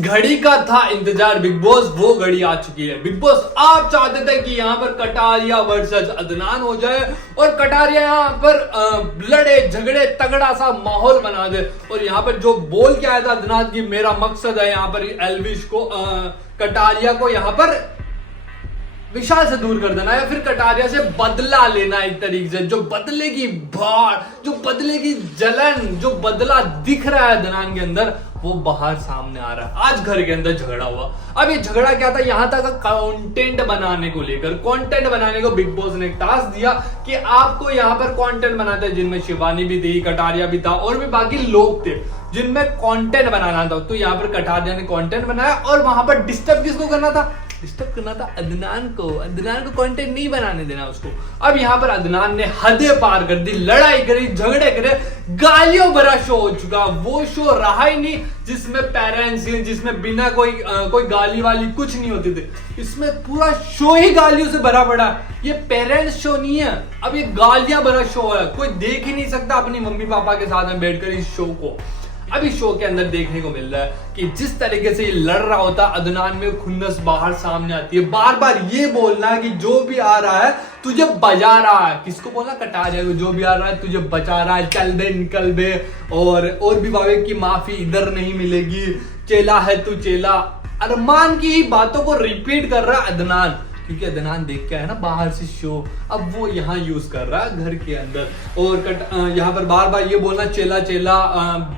घड़ी का था इंतजार बिग बॉस, वो घड़ी आ चुकी है। बिग बॉस आप चाहते थे कि यहाँ पर कटारिया वर्सेस अदनान हो जाए और कटारिया यहाँ पर लड़े झगड़े तगड़ा सा माहौल बना दे। और यहाँ पर जो बोल के आया था अदनान की मेरा मकसद है यहाँ पर एल्विश को कटारिया को यहाँ पर विशाल से दूर कर देना या फिर कटारिया से बदला लेना, एक तरीके से जो बदले की भार, जो बदले की जलन, जो बदला दिख रहा है अदनान के अंदर, वो बाहर सामने आ रहा है। आज घर के अंदर झगड़ा हुआ। अब ये झगड़ा क्या था, यहां तक कंटेंट बनाने को लेकर, कंटेंट बनाने को बिग बॉस ने एक टास्क दिया कि आपको यहाँ पर कंटेंट बनाना है, जिनमें शिवानी भी थी, कटारिया भी था और भी बाकी लोग थे जिनमें कंटेंट बनाना था। तो यहाँ पर कटारिया ने कंटेंट बनाया और वहां पर डिस्टर्ब किसको करना था? डिस्टर्ब करना था अदनान को। अदनान को कंटेंट नहीं बनाने देना उसको। अब यहाँ पर अदनान ने हदें पार कर दी, लड़ाई करी, झगड़े करे, गालियों भरा शो हो चुका। वो शो रहा ही नहीं जिसमें पेरेंट्स, जिसमें बिना कोई गाली वाली कुछ नहीं होती थी। इसमें पूरा शो ही गालियों से भरा पड़ा। ये पेरेंट्स शो नहीं है, अब ये गालियां भरा शो है। कोई देख ही नहीं सकता अपनी मम्मी पापा के साथ में बैठकर इस शो को। अब इस शो के अंदर देखने को मिल रहा है कि जिस तरीके से ये लड़ रहा होता, अदनान में खुन्नस बाहर सामने आती है। बार बार ये बोलना कि जो भी आ रहा है तुझे बजा रहा है। किसको बोलना? कटारिया को। जो भी आ रहा है तुझे बचा रहा है, चल बे निकल बे। और भी बाबे की माफी इधर नहीं मिलेगी, चेला है तू चेला। अरमान की ही बातों को रिपीट कर रहा है अदनान, क्योंकि अदनान देख के आया ना बाहर से शो। अब वो यहाँ यूज कर रहा है घर के अंदर। और यहाँ पर बार बार ये बोलना चेला चेला,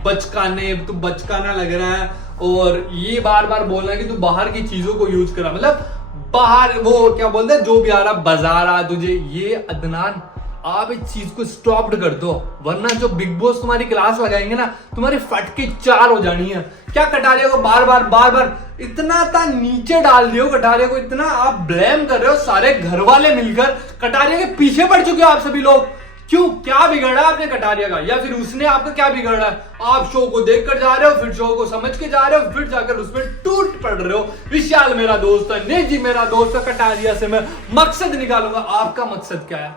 बचकाने, तू बचकाना लग रहा है। और ये बार बार बोलना कि तू बाहर की चीजों को यूज करा, मतलब बाहर वो क्या बोलते हैं, जो भी आ रहा बाजार आ तुझे। ये अदनान आप इस चीज को स्टॉप कर दो, वरना जो बिग बॉस तुम्हारी क्लास लगाएंगे ना, तुम्हारी फटके 4 हो जानी है। क्या कटारिया को बार बार इतना था नीचे डाल दियो, कटारिया को इतना आप ब्लेम कर रहे हो, सारे घर वाले मिलकर कटारिया के पीछे पड़ चुके हो आप सभी लोग। क्यों? क्या बिगड़ा आपने कटारिया का, या फिर उसने आपका क्या बिगड़ा है? आप शो को देखकर जा रहे हो, फिर शो को समझ के जा रहे हो, फिर जाकर उसमें टूट पड़ रहे हो। विशाल मेरा दोस्त है, नेजी मेरा दोस्त है, कटारिया से मैं मकसद निकालूंगा। आपका मकसद क्या है?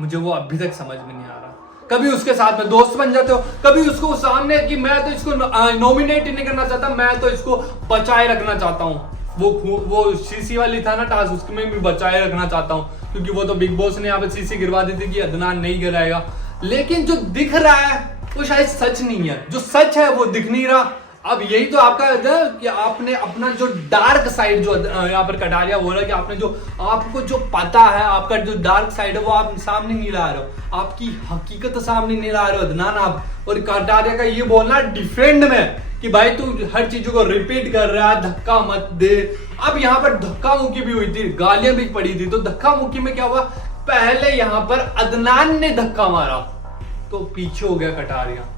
मुझे वो अभी तक समझ में नहीं आ रहा। कभी उसके साथ में दोस्त बन जाते हो, कभी उसको सामने कि मैं तो इसको नॉमिनेट नहीं करना चाहता, मैं तो इसको बचाए रखना चाहता हूँ। वो सीसी वाली था ना टास्क, उसमें भी बचाए रखना चाहता हूँ, क्योंकि वो तो बिग बॉस ने यहाँ पे सीसी गिरवा दी थी कि अदनान नहीं गिराएगा। लेकिन जो दिख रहा है वो शायद सच नहीं है, जो सच है वो दिख नहीं रहा। अब यही तो आपका है कि आपने अपना जो डार्क साइड, जो यहाँ पर कटारिया बोल रहा है कि आपने जो आपको जो पता है, आपका जो डार्क साइड है वो आप सामने नहीं ला रहे हो, आपकी हकीकत सामने नहीं ला रहे हो अदनान आप। और कटारिया का ये बोलना डिफेंड में कि भाई तू हर चीजों को रिपीट कर रहा है, धक्का मत दे। अब यहाँ पर धक्का मुक्की भी हुई थी, गालियां भी पड़ी थी। तो धक्का मुक्की में क्या हुआ, पहले यहाँ पर अदनान ने धक्का मारा तो पीछे हो गया कटारिया।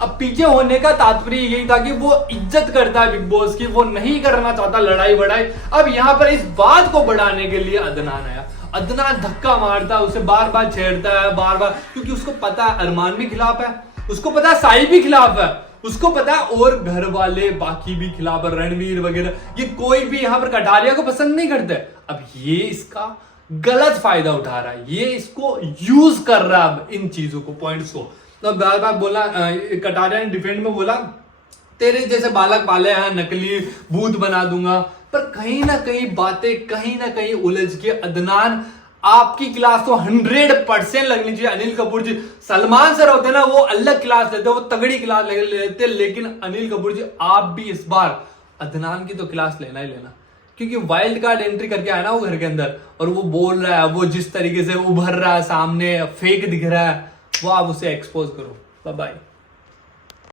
अब पीछे होने का तात्पर्य यही था कि वो इज्जत करता है बिग बॉस की, वो नहीं करना चाहता लड़ाई बढ़ाई। अब यहाँ पर इस बात को बढ़ाने के लिए अदनान आया। अदनान धक्का मारता है, उसे बार बार छेड़ता है, बार बार, क्योंकि उसको पता है अरमान भी खिलाफ है, उसको पता है साई भी खिलाफ है, उसको पता है और घर वाले बाकी भी खिलाफ है, रणवीर वगैरह, ये कोई भी यहाँ पर कटारिया को पसंद नहीं करते। अब ये इसका गलत फायदा उठा रहा है, ये इसको यूज कर रहा है इन चीजों को, पॉइंट्स को। तो बार बार बोला, कटारिया ने डिफेंड में बोला तेरे जैसे बालक पाले हैं, नकली भूत बना दूंगा। पर कहीं ना कहीं बातें कहीं ना कहीं उलझ के अदनान आपकी क्लास तो 100% लगनी चाहिए। अनिल कपूर जी, सलमान सर होते ना वो अलग क्लास लेते, वो तगड़ी क्लास लेते, लेकिन अनिल कपूर जी आप भी इस बार अदनान की तो क्लास लेना ही लेना, क्योंकि वाइल्ड कार्ड एंट्री करके आया ना वो घर के अंदर, और वो बोल रहा है, वो जिस तरीके से उभर रहा है सामने, फेक दिख रहा है, वो आप उसे एक्सपोज करो। Bye bye.